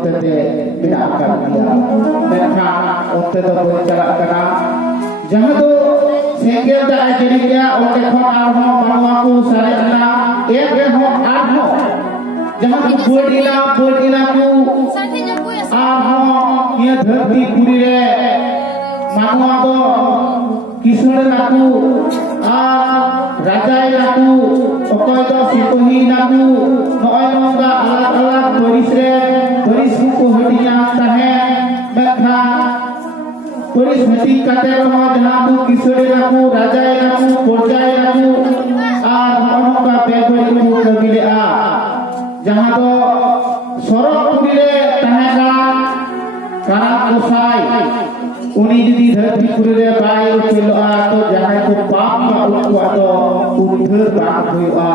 tete bina akar dia. Mereka onte do berjalan kena. Jangan tu senggel dah jadi dia onte kon arho manuaku sare ana ek ho arho. Jangan tu berdila ku arho ia धरती पूरी रे मानुआ दो किशोर नाकू आ राजाय नाकू ओकय दो सिपही नाकू नय नंगा अलग अलग परिस को हटिया ताहे मेखा परिस हटी काटे रहो जहां तू किशोर नाकू राजाय नाकू पर्जाय नाकू आ नंगा बेबे को कबिले आ जहां दो सरक पूरी रे ताहे का karam kosai uni jadi धरती पूरी रे बाय उचलोआ तो जहां को पाप का उठवा तो उठर बात हुआ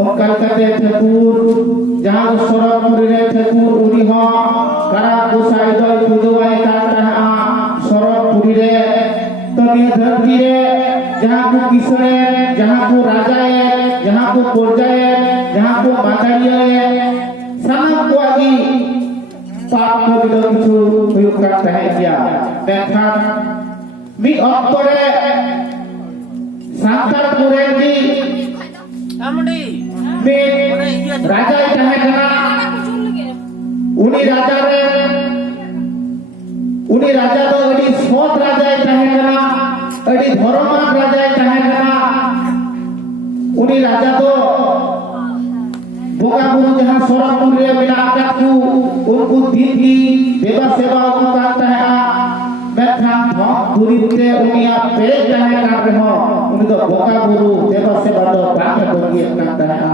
ओंकल कते ठाकुर जहां सरक पूरी रे ठाकुर उनी हो karam kosai दो पुदवाई काटा सरक पूरी रे तो ये धरती रे जहां को किसरे जहां को राजा है जहां को पर्जा है जहां को मातारिया है सानम को आगी पाप को बिलो किछु हुयुक kan tahe dia mekhan mi oktore Santal kurenji amdi mi raja tahe kana uni raja do adi sot raja tahe kana adi dhoroman raja tahe kana uni raja do बोगा गुरु जहां सोरा पुरे मिला आकाशु उनको दीदी देवा सेवा को करता है बैठा पूरी ते उनिया पेरे चाहे कर रहे हो उन्हें तो बोगा गुरु देवा सेवा तो बात करके करता है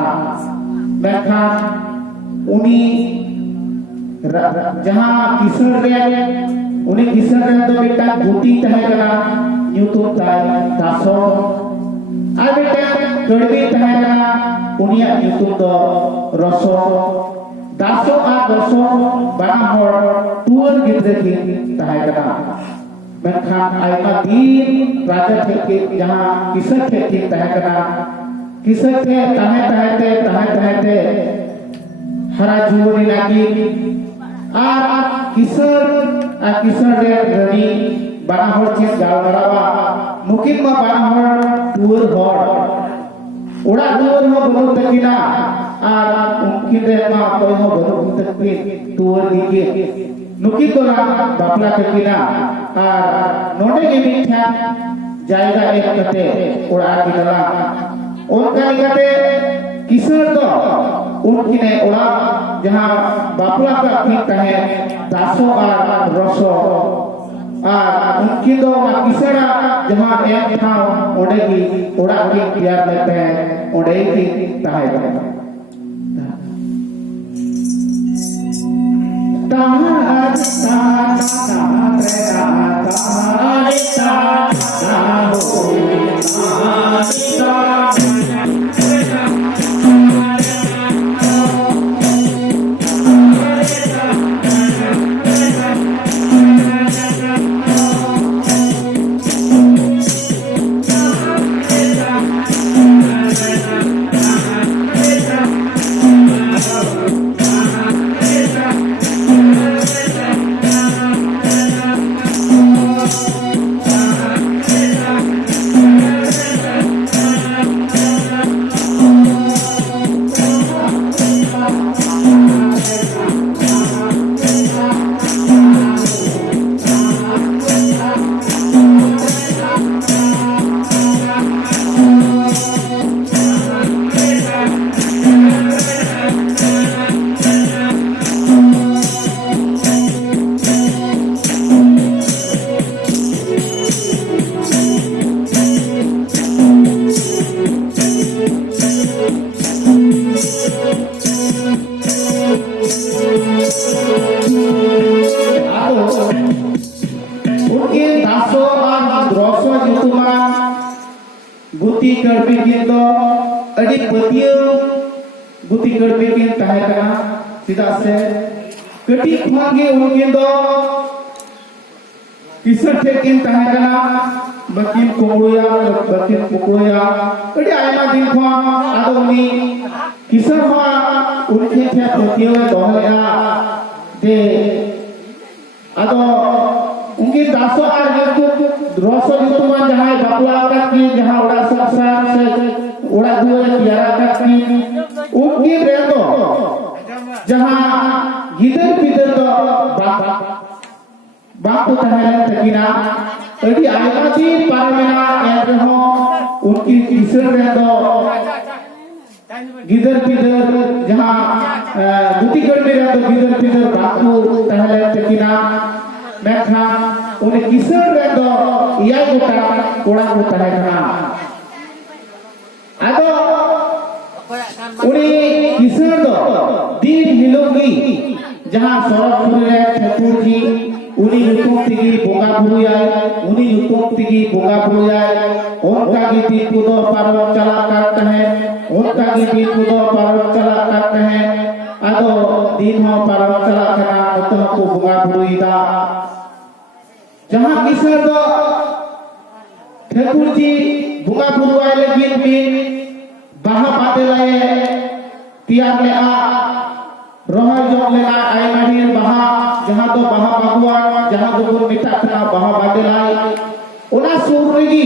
बैठा उन्हीं जहां किशोर रे तो बेटा गुटी चाहे करा यूट्यूब ताई दासो आ बेटा कड़वी चाहे करा उनिया यूट्यूब तो रसो दासो आ रसो बना हर टूर गिद्रे की ताहे कना मेखान आयमा दिन राजा थे जहां किसर थे ठीक ताहे कना किसर थे ताहे हरा जुवनी लागी आ किसर रे रनी बना हर चीज गालरावा मुकिन मा बना हर टूर हर उड़ा दुवर हो बनो तकिना आर उनकिन रे मा कोई हो बनो तकि टूर लिगे नुकी तो ना बापला तकिना आर नोडे के मिठा जायगा एक कते उड़ा किनला उनका निकते किशोर तो उनकिने उड़ा जहां बापला का ठीक है दासो आर रसो उनकी तो किसरा जहां एक था ओडे की ओड़ा की प्यार लेते हैं ओडे की ताहे बुद्धि करबी किन दो अड़ी पतियो बुद्धि करबी किन ताहे कना सीधा से कटी खागे उनकिन दो किसर थे किन ताहे कना बकिन कुकुया अड़ी आयमा दिन खो आदो उनी किसर हो उनके थे पतियो दोहया de ado unki daso ar gitu roso gitu man jahai bapla kat ki jaha ora saksar se ora duwe tiara kat ki unki redo jaha gider pider do बापू तहले तकिना अड़ी आयमाची पारमेना एरहो उनकी किसर रे दो गिदर पिदर जहां गुतिगढ़ में रे दो गिदर पिदर बापू तहले तकिना मेखा उन्हें किसर रे दो इया गोटा कोड़ा को तहना आदो उन्हें किसर दो दिन हिलोगी जहां सोरठपुर रे ठाकुर जी उनी युतुम तिगी बोगा बुरुयाय उनी युतुम तिगी बोगा बुरुयाय उनका की दिन को दो पारव चला करते हैं उनका की दिन को दो पारव चला करते हैं आदो दिन हो पारव चला करना तो को बोगा बुरुईदा जहां किसर दो ठाकुर जी बोगा बुरुआय लगिन बिन बाहा बाते लाए तियार ले आ रोहाय जोग लेना आयमाडीर बाहा जहां तो बाहा बागवान जहां तो बुन मिटा कना बाहा बादेलाई ओना सुर रेगी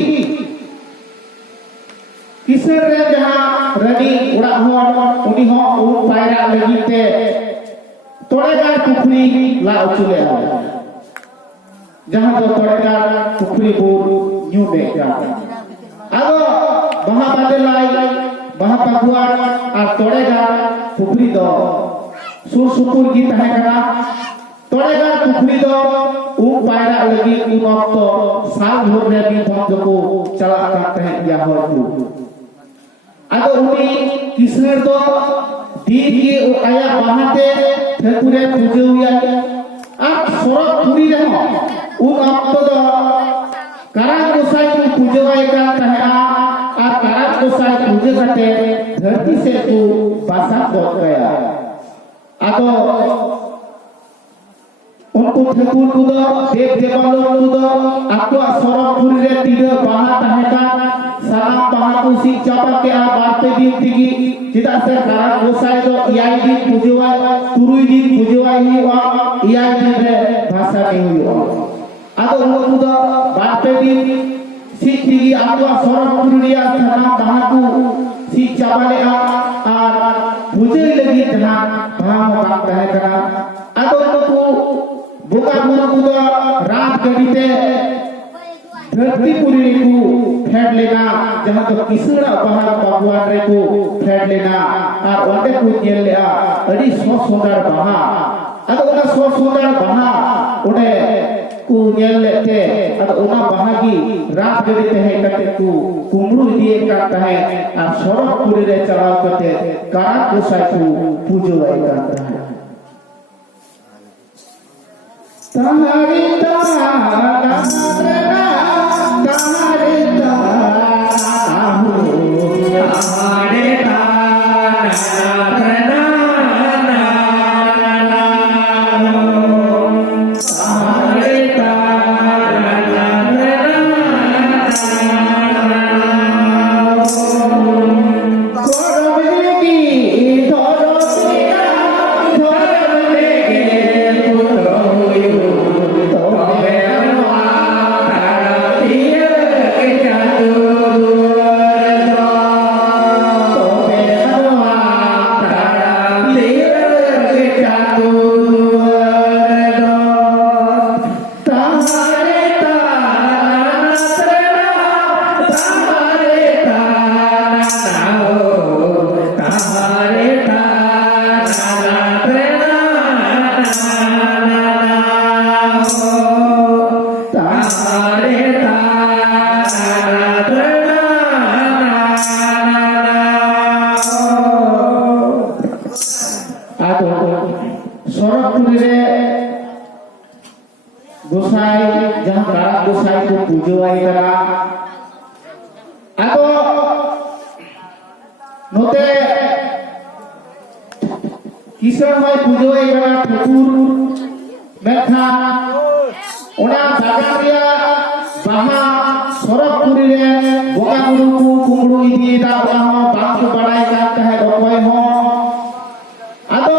किसर रे जहां रनी उड़ा होड़ उनी हो उन पायरा लगी ते तोड़ेगार पुखरी ला उचुले आ जहां तो तोड़ेगार पुखरी बुर न्यू बेगा आदो बाहा बादेलाई बाहा बागवान और तोड़ेगार पुखरी दो सुर सुपुर की तहकना तोड़ेगार पुखरी दो उ पायरा लगी उन तो साल भर रे भी भक्त को चला करते हैं या हो को आदो उनी किसर दो दीन की आया बहाते ठाकुरे पूजोया आप सोरक पुरी रे उन तो दो काराम गोसाई को पूजोया का तहना आ काराम गोसाई पूजे करते धरती से को बासा दो गया आदो उनको ठाकुर को दो देव देवालों को दो आपको सोरठपुर रे तीर बाहा तहका सारा बाहा को सी चापा के आ बाते दिन तिगी चिदा से काराम गोसाई दो याई दिन पूजवाय तुरुई दिन पूजवाय हुआ याई दिन रे भाषा के हुआ आदो उनको दो बाते दिन सी तिगी आपको सोरठपुर रे थाना बाहा को सी चापा ले आ पूजे लगी तना बाहा बात है करा आदो उनको बोगा बुरु को रात गड़ीते धरती पुरी को फेड लेना जहां तो किसड़ा बाहर भगवान रे को फेड लेना और ओंडे को जेल ले अड़ी सो सुंदर बाहा अदो ओना सो सुंदर बाहा ओडे को जेल लेते अदो ओना बाहा की रात गड़ीते है कटे को कुमड़ू दिए करता है और सोरठ पुरी रे चलाव करते कारा गोसाई को पूजो करता है तहारे तारा तहारे तारा तहारे तारा गोसाई जहां काराम गोसाई को पूजोवाई करा आदो नोते किसर में पूजोवाई करा ठाकुर मेखा ओना जागारिया बाहा सोरठपुरी रे बोगा गुरु को कुमड़ू इदी दा बाहा बात को बड़ाई करता है रोय हो आदो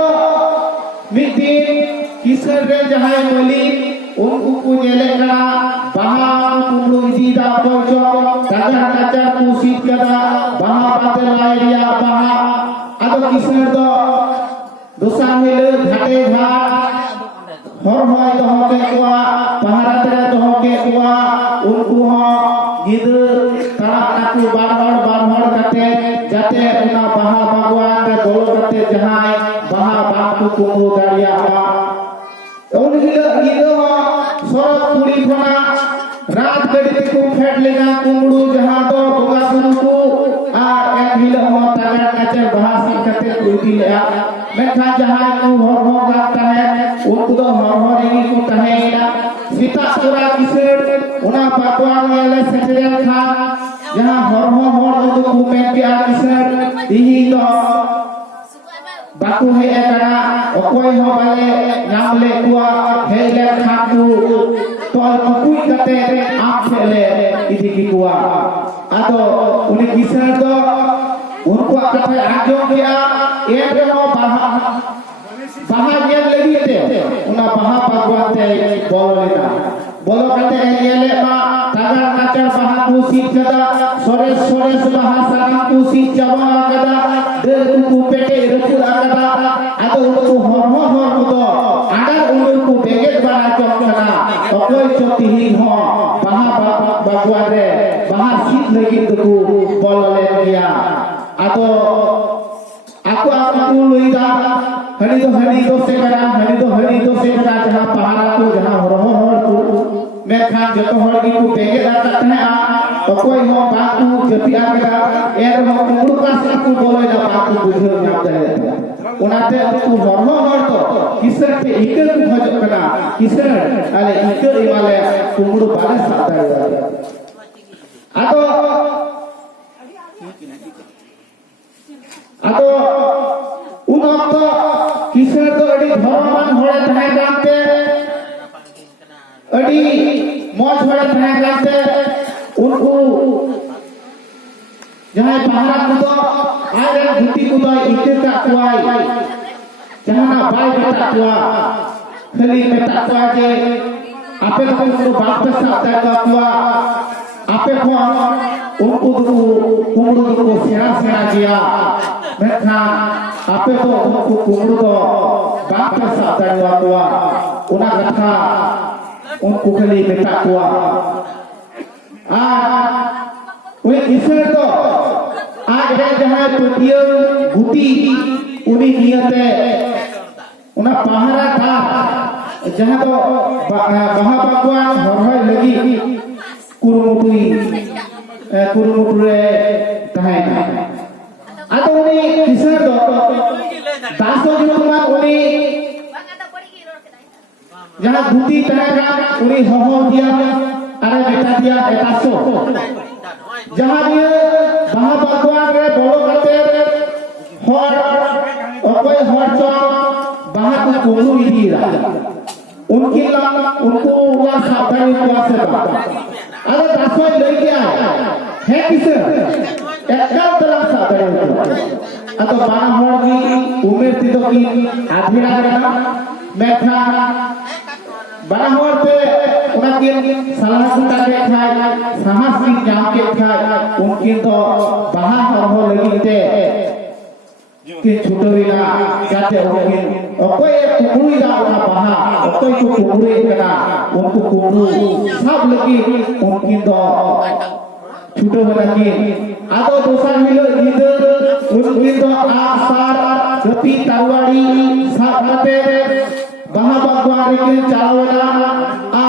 मिदी किसान रे जहां मली उनको को नेले करा बाहा कुमड़ू इदीदा पहुंचो ताजा ताजा कुसीत कदा बाहा बाते लाइरिया बाहा आदो किसान दो दोसा हिल घाटे घाट हर होय दहो के कुआ पहाड़ा रे दहो के कुआ उनको हो गिद तड़ा नाकू बारहड़ कते जाते उना बाहा भगवान रे बोलो कते जहां बाहा बापू कुमड़ू दाड़िया उन गिद सरत पुरी खना रात गड़ी को फेट लेना कुमड़ू जहां दो बोगा गुरु को आ एक हिल हो तागा काचे बाहा सी कते कुदी ले मेखा जहां को हर गाता है उनको दो हर को कहेगा सीता पूरा किसेर उना भगवान वाले सेटल खा जहां हर को में के किसेर दिही तो बाकू है करा ओकोय हो वाले नाम ले कुआ हेले खाकू तोल मकुई कते आप खेले इदी की कुआ आदो उन्हें किसेर दो उनको कथे आजो किया एक हो बाहा जेल लगी थे उना बाहा भगवान ते बोलो कते येले मा तागा नाचर बाहा को सीत कदा सोरेस बाहा सारा को सीत जवा कदा देर को पेटे रखु कदा आदो उनको हर दो आगर उनको बेगे बड़ा चौकना ओकोय चोती ही हो बाहा भगवान रे बाहा सीत लगी को बोले किया आदो aku luida hari do se kara jahang pahara ko jahang hor ko mekhan joto hor ki ko bege data tane a okoi ho baku japi agada er ho kumuru ka se ko boloi da baku bujho nyam dare onate ku hor to kisar ke ikel ku khojok kana kisar ale ikel imale kumuru bale sabda ado unokto kisar do adi dhorman hore thahe kante adi moj hore thahe kante unku jahan pahara kudo aire dhuti kudo ite ka kuai jahana bai beta kuwa khali beta kuwa je ape ko unku bape sabta ka kuwa ape ko unku kumuru ko sera gaya मेखा आपे तो उनको कुमड़ू तो बाप के साथ डरवा कुआ उना कथा उनको खली बेटा कुआ वे किसे तो आज रे जहां तुतियो गुटी उनी नियते उना पहाड़ा था जहां तो बाहा भगवान हरहय लगी कुरुमुटु रे तहायना atau ini kisah do daso juman uni jaha guti tahaga uni hoho dia are beta dia etaso jaha dia baha bhagwan re bolo kate hor okoy hor cho baha ko kulu idira unki la unko la sabdani ko se ba are daso lei ke hai kisah ekal dalam sabdani atau bana hor ki umer tido ki adhira kana mekha bana hor te unakin salah suta ke khai sahas ki jam ke khai unkin to baha hor lagi te ki chutorina jate unkin okoy kumuri da una baha okoy ko kumuri kana unku kumuru sab lagi unkin to छूटो लगी आदो दोसर मिलो ईद उनकी तो आसार गति तावाड़ी साथते बाहा भगवान के चावला आ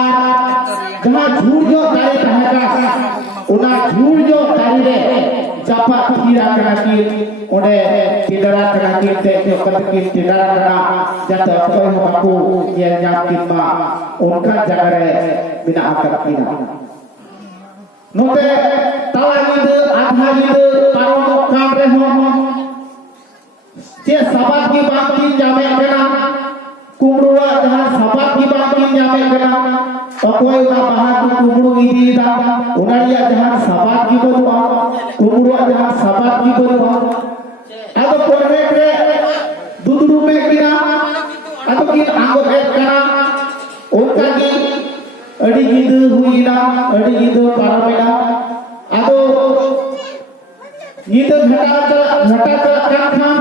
जहां झूठ जो दाई तहका उना झूठ जो दाई रे जापा खीरा करा की ओडे तिदरा करा की ते कत की तिदरा करा जत कोई बापू ये जाप की मा उनका जगह रे बिना आकर पीना नोते ताला ईद आधा ईद पारो काम रे हो जे सबात की बात की जामे कना कुमरुआ जहां सबात की बात की जामे कना अकोय ना बाहा कुमरु इदी दा उनारिया जहां सबात की बरुआ कुमरुआ जहां सबात की बरुआ आदो कोने रे दुदुरु में किना आदो kin anggap kana unkah ki adi gitu huina adi gitu paramena ado gitu घटा kan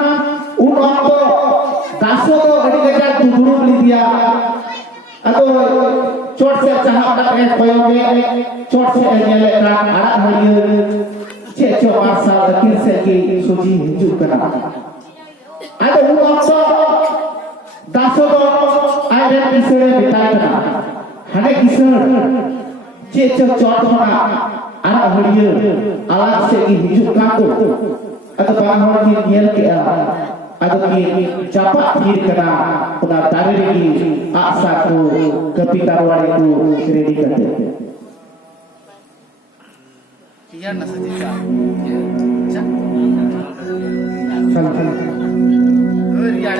un okto daso do adi gajak tudurub lidia ado chot se chahap kat koyoge chot se nyele kan arak harier ceco asal akhir se ki suji hijuk kana ado un okto daso do aire kisere betai kana hane kisar ceco chot hona arak harier alat se ki hijuk kanto ado bang hor ki nyel ke ado ki capat hir kana una tare ki aksa ko kepitarwari ko ready kate Iya nasa desa. Ya. Santal. Iya.